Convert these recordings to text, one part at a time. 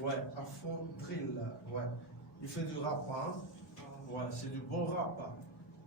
Ouais, à fond drill. Ouais. Il fait du rap, hein? Ouais, c'est du bon rap.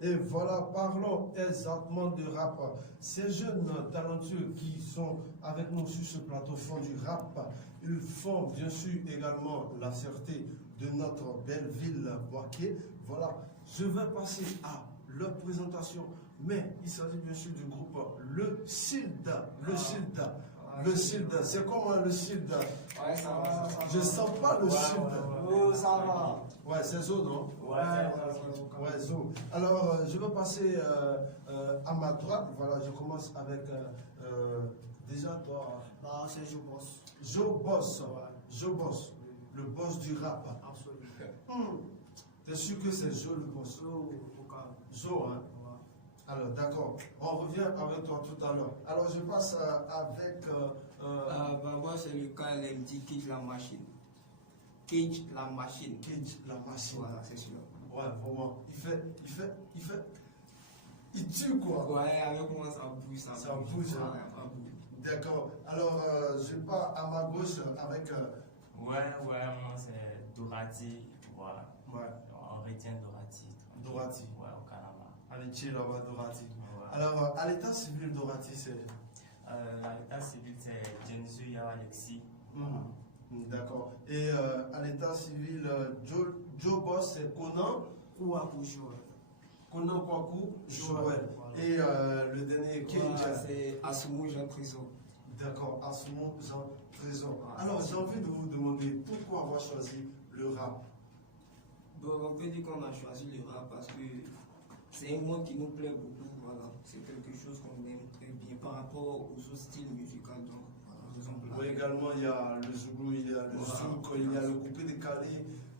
Et voilà, parlons exactement de rap. Ces jeunes talentueux qui sont avec nous sur ce plateau font du rap. Ils font bien sûr également la fierté de notre belle ville Boaké. Voilà, je vais passer à leur présentation. Mais il s'agit bien sûr du groupe Le Shield. Le Shield. Le Shield, c'est comment le Shield? Ouais, ça va. Je sens pas le Shield. Oh, ça va. Ouais, c'est Zo, non? Ouais, Zo. Alors, je vais passer à ma droite. Voilà, je commence avec déjà toi. Bah, c'est Jo Boss. Jo Boss. Ouais. Jo Boss, le boss du rap. Absolument. T'es sûr que c'est Jo le boss? Jo, au calme. Jo, hein? Ouais. Alors, d'accord. On revient avec toi tout à l'heure. Alors, je passe avec. Bah, moi, c'est le cas LMD Cage la machine. Cage la machine. Cage, la machine. Voilà, c'est sûr. Ouais, vraiment. Il tue quoi. Ouais, avec moi, ça bouge. Ça bouge, hein. Ouais, ça bouge. D'accord. Alors, je pars à ma gauche avec. Ouais, moi c'est Dorati, voilà. Ouais. On retient Dorati. Dorati. Ouais, au Canada. Allez, chill là-bas, Dorati. Ouais. Alors, à l'état civil, Dorati, c'est. À l'état civil, c'est Gensu Yao Alexis. D'accord. Et à l'état civil, Joe Boss, c'est Conan. Kouakou Joël. Conan Kwaku, Joël. Voilà. Et le dernier, Cage. Voilà, c'est Asumou Jean Trésor. D'accord, Asmon Jean Trésor. Ah, Alors, ça, j'ai envie de vous demander pourquoi avoir choisi le rap. Bon, on peut dire qu'on a choisi le rap parce que c'est un monde qui nous plaît beaucoup. Voilà. C'est quelque chose qu'on aime très bien par rapport aux autres styles musicaux. Donc, voilà, raison pour Oui, laquelle- également, il y a le zougou, il y a le Voilà. zouk, il y a le coupé décalé.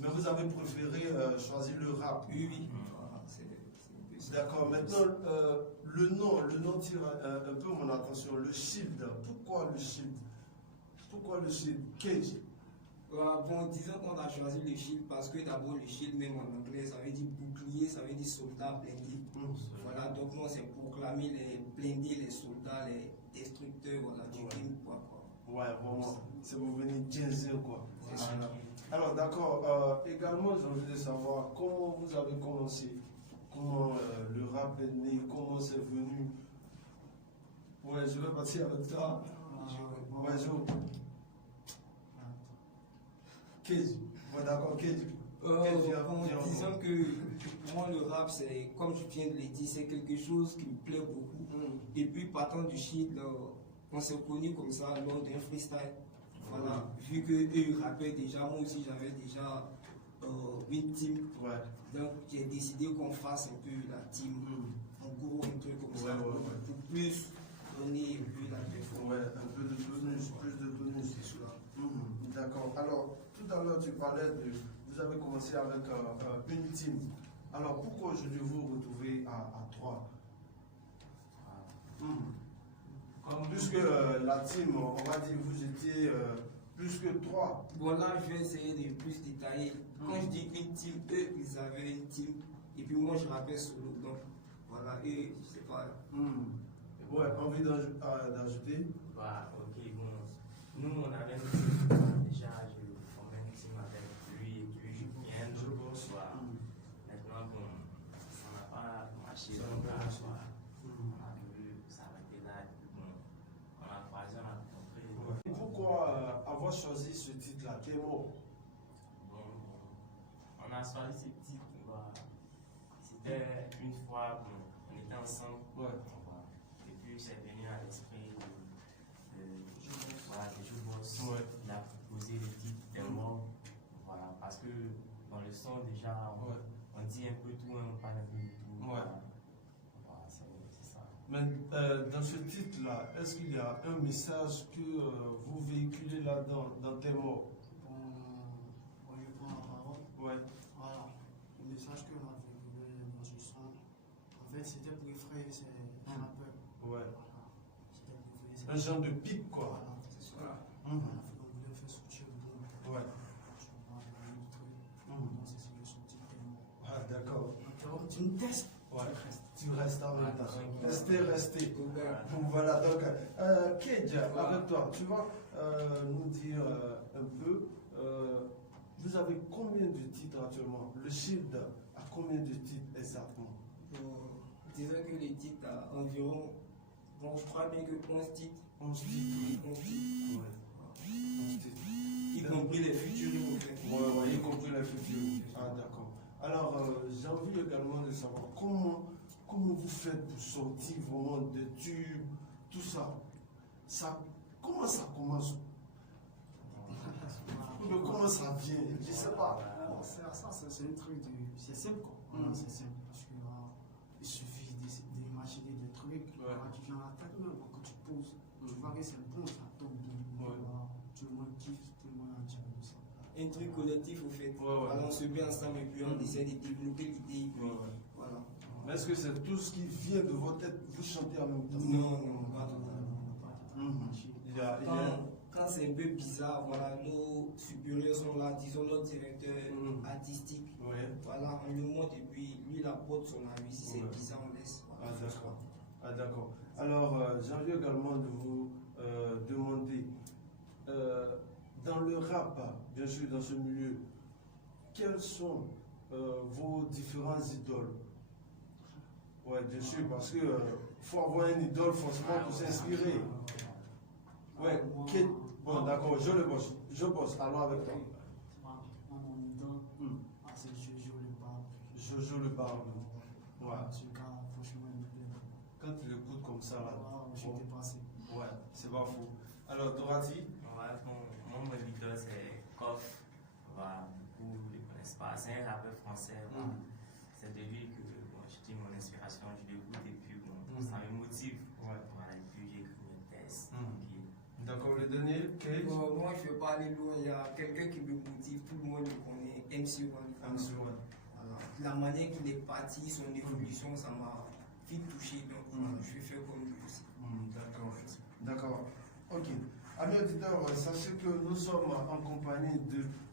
Mais vous avez préféré choisir le rap. Oui. Voilà, c'est un peu ça. D'accord, maintenant, le nom tire un peu mon attention. Le shield. Pourquoi le shield? Pourquoi le shield? Cage. Bon, disons qu'on a choisi le shield parce que d'abord le shield, même en anglais, ça veut dire bouclier, ça veut dire soldat blindé. Voilà, donc moi c'est proclamer les blindés, les soldats, les destructeurs, voilà, du Ouais. game, quoi. Ouais, vraiment, c'est vous venir 15 ans, quoi. Voilà. Alors, d'accord, également, j'ai envie de savoir comment vous avez commencé, comment le rap est né, comment c'est venu. Ouais, je vais passer avec toi. Ouais, Jo. Cage. Ouais, d'accord, Cage. Cage, viens, Bon, viens. disons que moi le rap, c'est comme je viens de le dire, c'est quelque chose qui me plaît beaucoup. Et puis partant du shield, on s'est connu comme ça lors d'un freestyle. Voilà, vu que eux ils rappaient déjà, moi aussi j'avais déjà une team. Ouais. Donc j'ai décidé qu'on fasse un peu la team, en gros un truc comme ça, Ouais. pour plus donner un peu la performance. Ouais, un peu de tonus, plus de tonus. C'est cela. D'accord. Alors, tout à l'heure, tu parlais de. Vous avez commencé avec une team. Alors, pourquoi aujourd'hui vous vous retrouvez à 3? Puisque la team, on va dire, vous étiez plus que 3. Bon là je vais essayer de plus détailler. Quand je dis une team, eux ils avaient une team et puis moi je rappelle solo. Donc voilà, eux je sais pas. Ouais, envie d'ajouter? Bah, ok, bon. Nous, on avait une team, déjà, je formais une team avec lui et puis Julien. Je pense. Voilà. Maintenant, bon, ça n'a pas marché. Donc, là, voilà. On a vu s'arrêter là. Et puis, bon, on a croisé, on a compris. Pourquoi avoir choisi ce titre-là? Kémo? Bon, on a choisi ce titre. Voilà. C'était une fois, bon, on était ensemble. Ouais. Voilà. Et puis, c'est venu à l'esprit voilà, de Joe Boss. Ouais. Il a proposé le titre des morts. Voilà, parce que dans le son, déjà, on dit un peu tout, on parle un peu de tout. Ouais. Voilà, c'est ça. Mais dans ce titre-là, est-ce qu'il y a un message que vous véhiculez là-dedans, dans tes mots? Bon, je prends la parole. Ouais. Voilà. Le message que l'on a véhiculé dans ce son, en fait, c'était pour effrayer ces rappeurs. Ouais. Voilà. C'était pour effrayer ces Un genre de pic, quoi. Voilà, c'est ça. Voilà. On voulait faire sortir le bon. Ouais. Donc, c'est ce que son titre est mort. Ah, d'accord. Donc, tu me testes. Ouais. Tu restes en même temps. Restez. Voilà. Voilà, donc, Kedja, avec toi, tu vas nous dire un peu vous avez combien de titres actuellement? Le Shield a combien de titres exactement? Disons que les titres a environ, bon, je crois bien que 11 titres. 11 titres. 11 titres. Ouais. 11 titres. Y compris les futurs, en fait. Ouais, y compris les futurs. Ah, d'accord. Alors, j'ai envie également de savoir comment vous faites pour sortir vraiment des tubes, tout ça. Comment ça commence? Comment ça vient? Je ne sais pas. Bon, c'est un truc c'est simple quoi. Voilà, c'est simple parce que il suffit d'imaginer des trucs qui viennent à la tête même quand tu poses. Tu vois que c'est bon, ça tombe bien. Voilà. Tout le monde kiffe, tout le monde a dit comme ça. Un truc collectif au fait. Alors, on se met ensemble et puis on essaie de développer l'idée. Voilà. Mais est-ce que c'est tout ce qui vient de votre tête, vous chantez en même temps? Non, pas tout. Quand c'est un peu bizarre, voilà, nos supérieurs sont là, disons notre directeur artistique. Voilà, on le monte et puis lui il apporte son avis. Si c'est bizarre, on laisse. Voilà. Ah d'accord. Alors, j'ai envie également de vous demander, dans le rap, bien sûr, dans ce milieu, quels sont vos différents idoles? Ouais, bien sûr, parce que faut avoir une idole forcément pour s'inspirer. Ouais, bon d'accord, je bosse, allons avec toi. Mon idole, c'est Jojo le Barbe. Jojo le Barbe. Ouais. Ce gars, franchement, il me plaît. Quand tu l'écoutes comme ça, là. Je suis dépassé. Ouais, c'est pas fou. Alors, Dorati? Mon idole, c'est Koff. Voilà, beaucoup ne le connaissent pas. C'est un rappeur français. C'est de lui que je tire mon inspiration, je l'écoute et puis ça me motive. Voilà, et puis j'écris mes textes. D'accord, le dernier, Cage? Moi, je ne vais pas aller loin. Il y a quelqu'un qui me motive, tout le monde le connaît, MC1. Voilà. La manière qu'il est parti, son évolution, ça m'a vite touché. Donc, je vais faire comme lui aussi. D'accord. Ok. Amis auditeurs, sachez que nous sommes en compagnie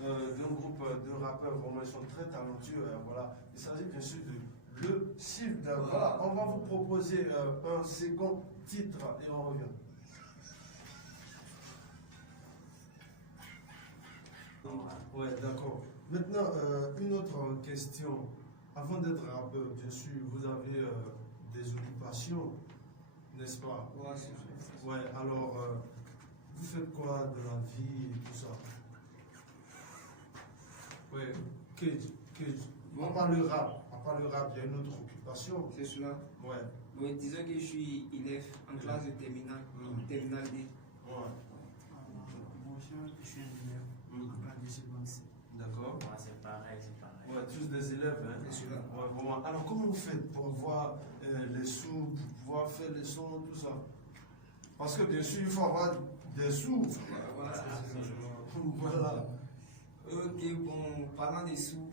d'un groupe de rappeurs, vraiment, ils sont très talentueux. Voilà. Il s'agit bien sûr de Le Shield. Voilà. On va vous proposer un second titre et on revient. Ouais, d'accord. Maintenant, une autre question. Avant d'être rappeur, bien sûr, vous avez des occupations, n'est-ce pas? Ouais, c'est vrai. Ouais, alors, vous faites quoi de la vie et tout ça? Ouais, Cage. Bon. À part le rap, il y a une autre occupation. C'est cela. Ouais. Oui, disons que je suis élève en classe de terminale, terminale D. Ouais. Moi, je suis un élève en classe de seconde C. D'accord. Moi, c'est pareil. Ouais, tous des élèves, hein? C'est cela. Ouais, vraiment. Alors, comment vous faites pour avoir les sous, pour pouvoir faire les sons, tout ça? Parce que bien sûr, il faut avoir des sous. Voilà. Voilà. Ok, bon, parlant des sous,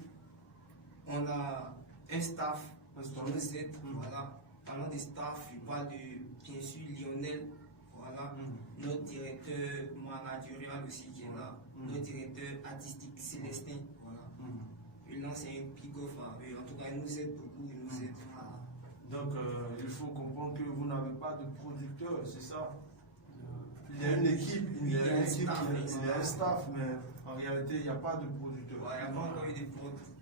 on a un staff. Nous êtes, voilà. Parlant des staffs, je parle de, bien sûr, Lionel. Voilà. Notre directeur managérial aussi qui est là. Notre directeur artistique, Célestin. Voilà. Et là, c'est un pick-off à eux. En tout cas, ils nous aident beaucoup. Ils nous aident. Voilà. Donc, il faut comprendre que vous n'avez pas de producteur, c'est ça? Il y a une équipe, il y a un staff, mais en réalité, il n'y a pas de producteur. Il n'y a pas encore eu de producteurs.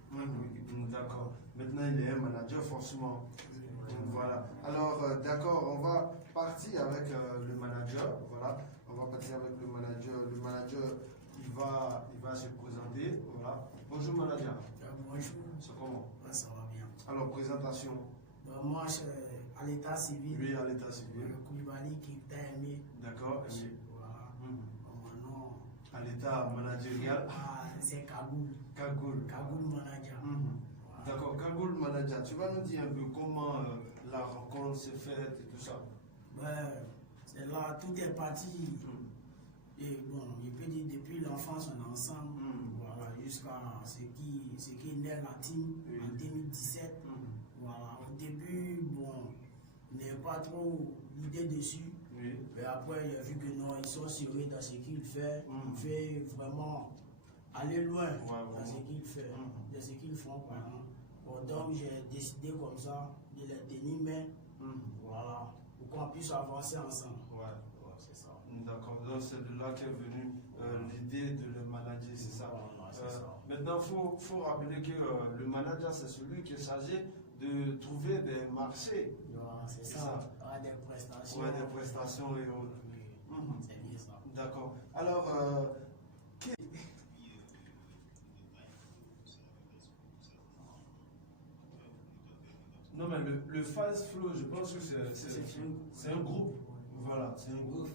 D'accord. Maintenant, il est un manager, forcément. Voilà. Alors, d'accord, on va partir avec le manager. Voilà. On va partir avec le manager. Le manager, il va se présenter. Voilà. Bonjour, manager. Bonjour. C'est comment? Ça va bien. Alors, présentation. Moi, je suis à l'état civil. Oui, à l'état civil. Le Koulibaly qui t'a aimé. D'accord, aimé. Voilà. Mon nom. À l'état managérial. C'est Kagoul. Kagoul. Kagoul manager. Voilà. D'accord, Kagoul manager. Tu vas nous dire un peu comment la rencontre s'est faite et tout ça? C'est là, tout est parti. Et bon, je peux dire depuis l'enfance, on est ensemble. Voilà, jusqu'à ce qui naît la team en 2017. Voilà, au début, bon, il n'y avait pas trop l'idée dessus. Mais après, il a vu que non, ils sont sérieux dans ce qu'il fait. Il fait vraiment aller loin dans ce qu'il fait, dans ce qu'ils font. Bon, donc, j'ai décidé comme ça de les tenir main. Voilà, pour qu'on puisse avancer ensemble. Ouais. C'est ça. D'accord, donc c'est de là qu'est venue l'idée de le manager, c'est ça. Voilà, c'est ça. Maintenant, il faut rappeler que le manager, c'est celui qui est chargé de trouver des marchés. Voilà, c'est ça. Ah, des prestations. Ouais, des prestations et autres. Oui, c'est bien ça. D'accord. Alors, non, mais le Fast Flow, je pense que c'est un groupe. Voilà, c'est un groupe.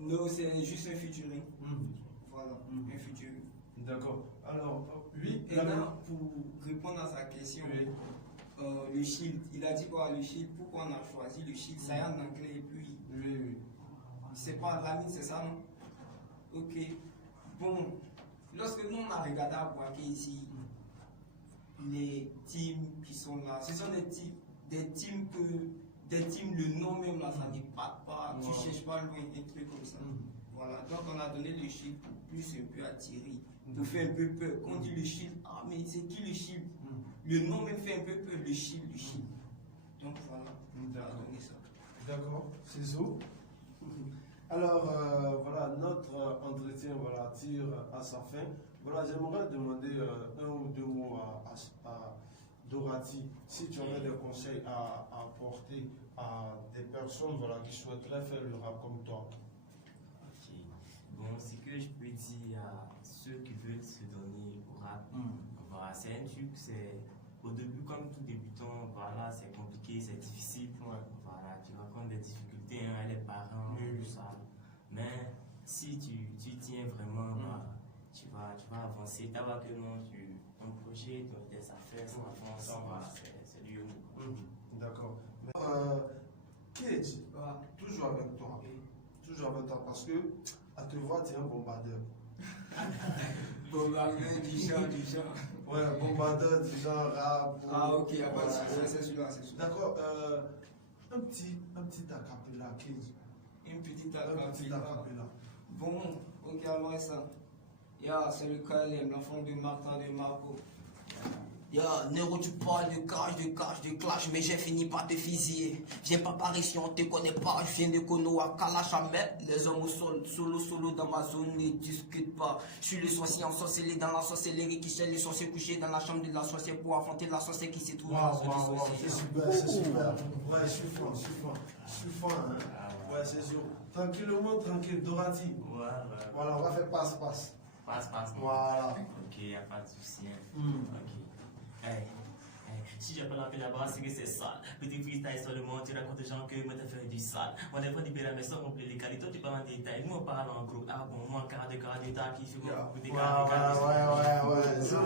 Non, c'est juste un featuring. Voilà, un featuring. D'accord. Alors, oui. Et là, pour répondre à sa question, Oui. Le shield, il a dit quoi le shield? Pourquoi on a choisi le shield? Ça y est en anglais et puis. Oui. C'est pas Lamine, c'est ça, non? Ok. Bon, lorsque nous on a regardé à Boaké ici, les teams qui sont là, ce sont des teams le nom même là, ça n'épate pas, tu cherches pas loin, des trucs comme ça. Voilà, donc on a donné le shield pour plus un peu attirer, pour faire un peu peur. Quand on dit le shield, ah mais c'est qui le shield? Le nom même fait un peu peur, le shield. Donc voilà, on a donné ça. D'accord, c'est ça. Alors, voilà, notre entretien tire à sa fin. Voilà, j'aimerais demander un ou deux mots à Dorati, si tu avais des conseils à apporter à des personnes qui souhaiteraient faire le rap comme toi. Ok. Bon, ce que je peux dire à ceux qui veulent se donner au rap, voilà, c'est un truc, c'est au début, comme tout débutant, voilà, c'est compliqué, c'est difficile. Voilà, tu rencontres des difficultés, les parents, tout ça. Mais si tu tiens vraiment, tu vas avancer. Tu vas que non, ton projet, tes affaires, ça avance, voilà, c'est du haut. D'accord. Kate, toujours avec toi. Toujours avec toi parce que, à te voir, tu es un bombardeur. Bombardeur du genre. Ouais, bombardeur du genre rap. Ah, ok, il n'y a pas de souci, c'est celui-là, c'est celui-là. D'accord, un petit acapella, Kate. Une petite Un petit acapella. Bon, ok, alors ça. C'est le KLM, l'enfant de Martin de Marco. Nero, tu parles de clash, mais j'ai fini par te fusiller. Viens pas par ici, on te connaît pas. Je viens de Kono à Kalachamel. Les hommes au sol, solo dans ma zone, ne discute pas. Je suis le sorcier ensorcelé dans la sorcellerie qui cherche les sorciers couchés dans la chambre de la sorcière pour affronter la sorcière qui s'est trouvée dans ce c'est super, c'est super. Ouais, je suis fan. Hein. Ouais, c'est sûr. Tranquille, Dorati. Voilà, on va faire passe. Passe. Voilà. Ok, il n'y a pas de souci. Ok. Si je peux l'appeler là-bas, c'est que c'est sale. Petit freestyle sur le monde, tu racontes aux gens que moi t'as fait du sale. Moi t'as fait du périmètre sans complet les qualités, toi tu parles en détail. Nous on parle en gros. Ah bon, moi carré d'état qui fait beaucoup de Ouais. Zo.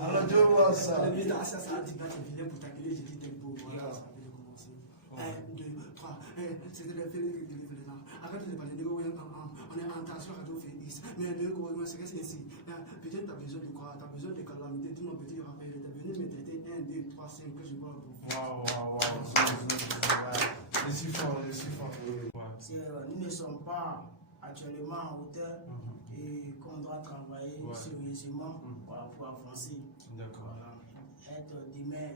Alors, je vois ça. Le méta, ça a dit que tu venais pour t'accueillir, j'ai dit tempo. Voilà, ça avait commencé. 1, 2, 3. C'était le fait de là. Arrête de parler de on est en tension radio Félix. Mais de quoi, c'est que c'est ici. Peut-être tu as besoin de quoi? Tu as besoin de calamité. Tout mon petit rappel, tu es venu me traiter 1, 2, 3, 5 que je parle pour. Waouh. Je suis fort. Nous ne sommes pas actuellement en hauteur et qu'on doit travailler sérieusement pour avancer. D'accord. Voilà. Être demain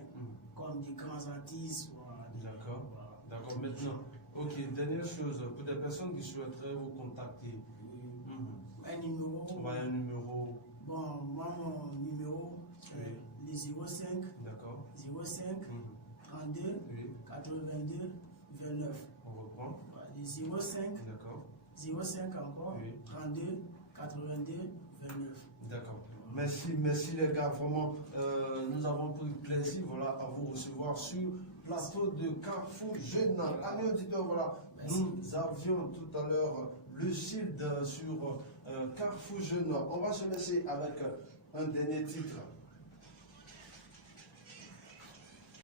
comme des grands artistes. Voilà. D'accord. Maintenant, ok, dernière chose, pour des personnes qui souhaiteraient vous contacter. Un numéro. Un numéro. Bon, moi, mon numéro, c'est le 05. D'accord. 05 32 82 29. On reprend. Le 05. D'accord. 05 encore. 32 82 29. D'accord. Merci les gars, vraiment, nous avons pris plaisir à vous recevoir sur le plateau de Carrefour Jeune. Amis auditeurs, nous avions tout à l'heure le shield sur Carrefour Jeune. On va se laisser avec un dernier titre.